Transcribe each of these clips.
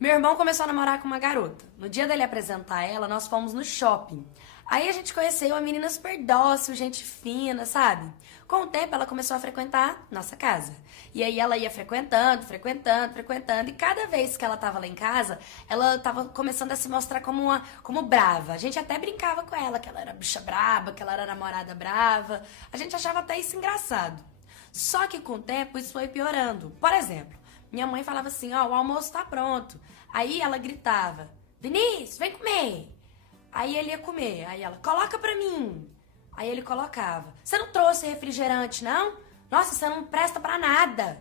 Meu irmão começou a namorar com uma garota. No dia dele apresentar ela, nós fomos no shopping. Aí a gente conheceu uma menina super dócil, gente fina, sabe? Com o tempo, ela começou a frequentar nossa casa. E aí ela ia frequentando. E cada vez que ela tava lá em casa, ela tava começando a se mostrar como brava. A gente até brincava com ela, que ela era bicha braba, que ela era namorada brava. A gente achava até isso engraçado. Só que com o tempo, isso foi piorando. Por exemplo, minha mãe falava assim, ó, o almoço tá pronto. Aí ela gritava, Vinícius, vem comer. Aí ele ia comer. Aí ela, coloca pra mim. Aí ele colocava. Você não trouxe refrigerante, não? Nossa, você não presta pra nada.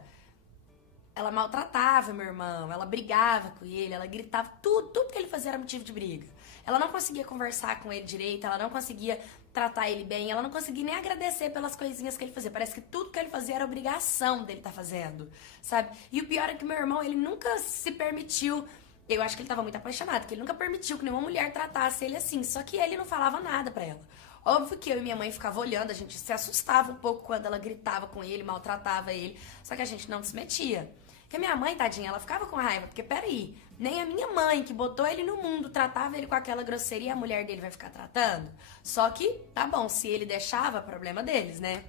Ela maltratava meu irmão, ela brigava com ele, ela gritava, tudo que ele fazia era motivo de briga. Ela não conseguia conversar com ele direito, ela não conseguia tratar ele bem, ela não conseguia nem agradecer pelas coisinhas que ele fazia. Parece que tudo que ele fazia era obrigação dele estar fazendo, sabe? E o pior é que meu irmão, ele nunca se permitiu. Eu acho que ele tava muito apaixonado, porque ele nunca permitiu que nenhuma mulher tratasse ele assim. Só que ele não falava nada pra ela. Óbvio que eu e minha mãe ficava olhando, a gente se assustava um pouco quando ela gritava com ele, maltratava ele. Só que a gente não se metia. Porque a minha mãe, tadinha, ela ficava com raiva. Porque, peraí, nem a minha mãe, que botou ele no mundo, tratava ele com aquela grosseria, a mulher dele vai ficar tratando? Só que, tá bom, se ele deixava, problema deles, né?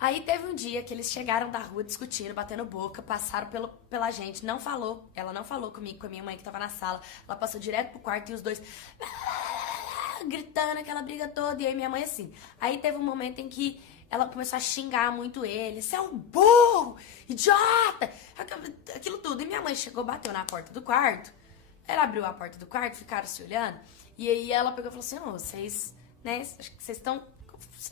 Aí teve um dia que eles chegaram da rua discutindo, batendo boca, passaram pela gente, não falou, ela não falou comigo, com a minha mãe que tava na sala, ela passou direto pro quarto e os dois gritando aquela briga toda, e aí minha mãe assim. Aí teve um momento em que ela começou a xingar muito ele, você é um burro, idiota, aquilo tudo. E minha mãe chegou, bateu na porta do quarto, ela abriu a porta do quarto, ficaram se olhando, e aí ela pegou e falou assim, ô, vocês, né, acho que vocês estão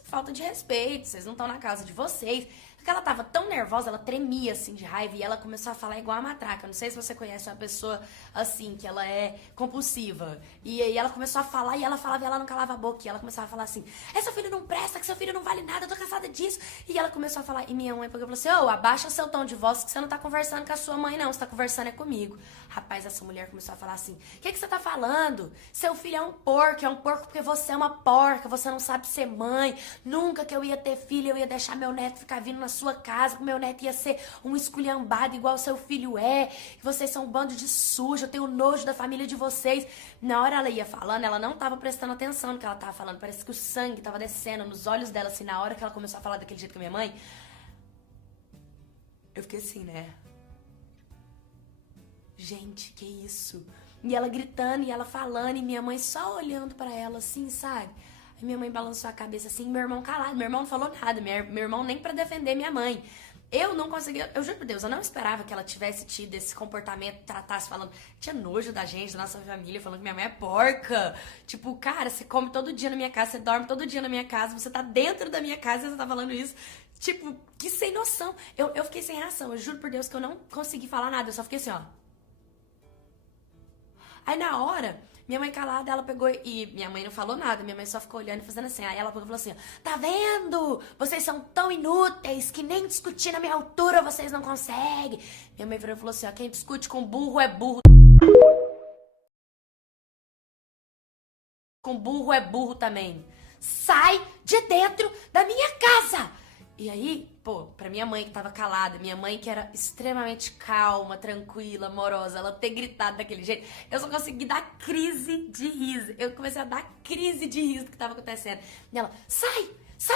falta de respeito, vocês não estão na casa de vocês. Porque ela tava tão nervosa, ela tremia assim de raiva e ela começou a falar igual a matraca. Não sei se você conhece uma pessoa assim, que ela é compulsiva. E aí ela começou a falar e ela falava e ela não calava a boca. E ela começava a falar assim, seu filho não presta, que seu filho não vale nada, eu tô cansada disso. E ela começou a falar, e minha mãe pegou e falou assim, abaixa seu tom de voz que você não tá conversando com a sua mãe não, você tá conversando é comigo. Rapaz, essa mulher começou a falar assim, o que você tá falando? Seu filho é um porco porque você é uma porca, você não sabe ser mãe. Nunca que eu ia ter filho, eu ia deixar meu neto ficar vindo na sua casa, que meu neto ia ser um esculhambado igual seu filho é, que vocês são um bando de sujo, eu tenho nojo da família de vocês. Na hora ela ia falando, ela não tava prestando atenção no que ela tava falando, parece que o sangue tava descendo nos olhos dela, assim, na hora que ela começou a falar daquele jeito com a minha mãe, eu fiquei assim, né? Gente, que isso? E ela gritando, e ela falando, e minha mãe só olhando pra ela, assim, sabe? Aí minha mãe balançou a cabeça assim, meu irmão calado, meu irmão não falou nada, meu irmão nem pra defender minha mãe. Eu não conseguia, eu juro por Deus, eu não esperava que ela tivesse tido esse comportamento, tratasse falando, tinha nojo da gente, da nossa família, falando que minha mãe é porca. Tipo, cara, você come todo dia na minha casa, você dorme todo dia na minha casa, você tá dentro da minha casa e você tá falando isso. Tipo, que sem noção. Eu fiquei sem reação, eu juro por Deus que eu não consegui falar nada, eu só fiquei assim, ó. Aí na hora, minha mãe calada, ela pegou e minha mãe não falou nada, minha mãe só ficou olhando e fazendo assim. Aí ela pegou e falou assim, tá vendo? Vocês são tão inúteis que nem discutir na minha altura vocês não conseguem. Minha mãe virou e falou assim, ó, quem discute com burro é burro. Com burro é burro também. Sai de dentro da minha casa! E aí, pô, pra minha mãe que tava calada, minha mãe que era extremamente calma, tranquila, amorosa, ela ter gritado daquele jeito, eu só consegui dar crise de riso. Eu comecei a dar crise de riso do que tava acontecendo. E ela, sai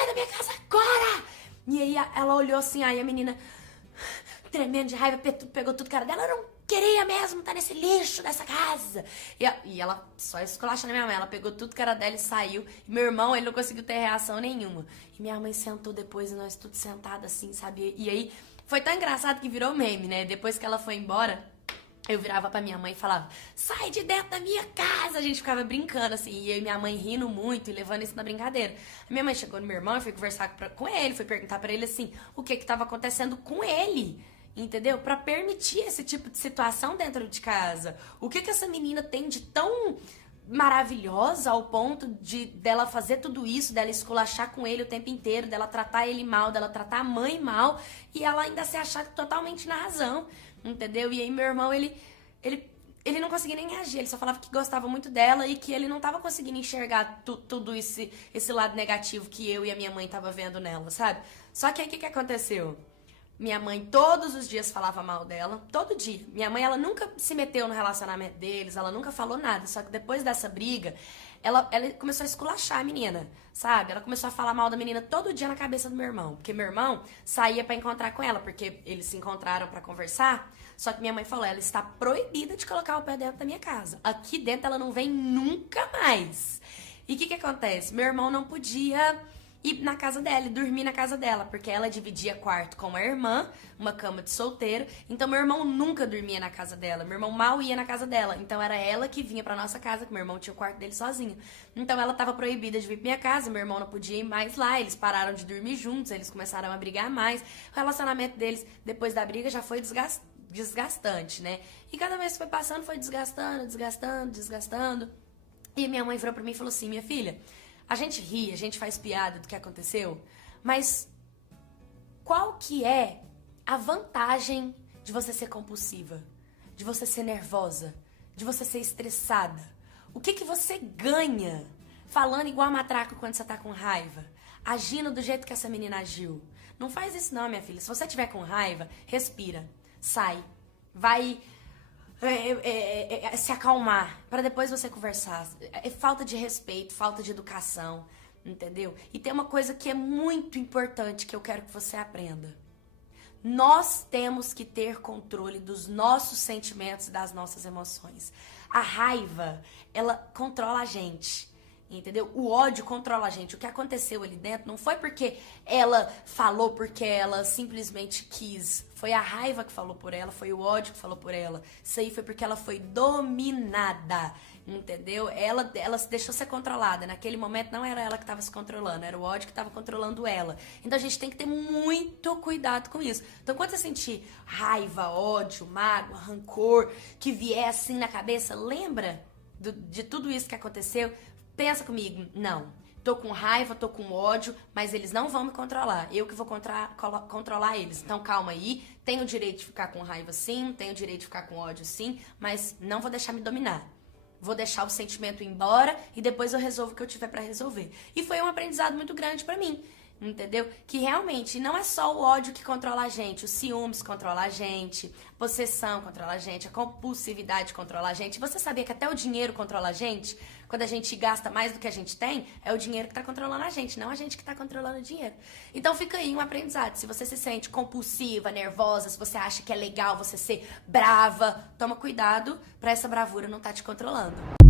da minha casa agora! E aí ela olhou assim, aí a menina, tremendo de raiva, pegou tudo cara dela, eu não queria mesmo estar nesse lixo dessa casa. E ela só esculachando a minha mãe, ela pegou tudo que era dela e saiu. E meu irmão, ele não conseguiu ter reação nenhuma. E minha mãe sentou depois e nós tudo sentados assim, sabe? E aí foi tão engraçado que virou meme, né? Depois que ela foi embora, eu virava pra minha mãe e falava, sai de dentro da minha casa! A gente ficava brincando, assim, e eu e minha mãe rindo muito e levando isso na brincadeira. A minha mãe chegou no meu irmão e foi conversar com ele, foi perguntar pra ele, assim, o que tava acontecendo com ele, entendeu? Pra permitir esse tipo de situação dentro de casa. O que essa menina tem de tão maravilhosa ao ponto de dela fazer tudo isso, dela esculachar com ele o tempo inteiro, dela tratar ele mal, dela tratar a mãe mal e ela ainda se achar totalmente na razão, entendeu? E aí meu irmão, ele não conseguia nem reagir, ele só falava que gostava muito dela e que ele não tava conseguindo enxergar tudo esse lado negativo que eu e a minha mãe tava vendo nela, sabe? Só que aí o que aconteceu? Minha mãe todos os dias falava mal dela, todo dia. Minha mãe, ela nunca se meteu no relacionamento deles, ela nunca falou nada. Só que depois dessa briga, ela começou a esculachar a menina, sabe? Ela começou a falar mal da menina todo dia na cabeça do meu irmão. Porque meu irmão saía pra encontrar com ela, porque eles se encontraram pra conversar. Só que minha mãe falou, ela está proibida de colocar o pé dentro da minha casa. Aqui dentro ela não vem nunca mais. E o que acontece? Meu irmão não podia ir na casa dela e dormir na casa dela, porque ela dividia quarto com a irmã, uma cama de solteiro. Então meu irmão nunca dormia na casa dela, meu irmão mal ia na casa dela. Então era ela que vinha pra nossa casa, que meu irmão tinha o quarto dele sozinho. Então ela tava proibida de vir pra minha casa, meu irmão não podia ir mais lá, eles pararam de dormir juntos, eles começaram a brigar mais. O relacionamento deles, depois da briga, já foi desgastante, né? E cada vez que foi passando, foi desgastando. E minha mãe virou pra mim e falou assim, minha filha, a gente ri, a gente faz piada do que aconteceu, mas qual que é a vantagem de você ser compulsiva, de você ser nervosa, de você ser estressada? O que você ganha falando igual a matraca quando você tá com raiva, agindo do jeito que essa menina agiu? Não faz isso não, minha filha. Se você tiver com raiva, respira, sai, vai se acalmar, para depois você conversar. É falta de respeito, falta de educação, entendeu? E tem uma coisa que é muito importante que eu quero que você aprenda. Nós temos que ter controle dos nossos sentimentos e das nossas emoções. A raiva, ela controla a gente. Entendeu? O ódio controla a gente. O que aconteceu ali dentro não foi porque ela falou, porque ela simplesmente quis. Foi a raiva que falou por ela, foi o ódio que falou por ela. Isso aí foi porque ela foi dominada. Entendeu? Ela se deixou ser controlada. Naquele momento não era ela que estava se controlando, era o ódio que estava controlando ela. Então a gente tem que ter muito cuidado com isso. Então quando você sentir raiva, ódio, mágoa, rancor que vier assim na cabeça, lembra de tudo isso que aconteceu. Pensa comigo, não, tô com raiva, tô com ódio, mas eles não vão me controlar, eu que vou controlar eles. Então calma aí, tenho o direito de ficar com raiva sim, tenho o direito de ficar com ódio sim, mas não vou deixar me dominar. Vou deixar o sentimento ir embora e depois eu resolvo o que eu tiver pra resolver. E foi um aprendizado muito grande pra mim. Entendeu? Que realmente não é só o ódio que controla a gente, o ciúmes controla a gente, a possessão controla a gente, a compulsividade controla a gente. Você sabia que até o dinheiro controla a gente? Quando a gente gasta mais do que a gente tem, é o dinheiro que tá controlando a gente, não a gente que tá controlando o dinheiro. Então fica aí um aprendizado. Se você se sente compulsiva, nervosa, se você acha que é legal você ser brava, toma cuidado pra essa bravura não tá te controlando.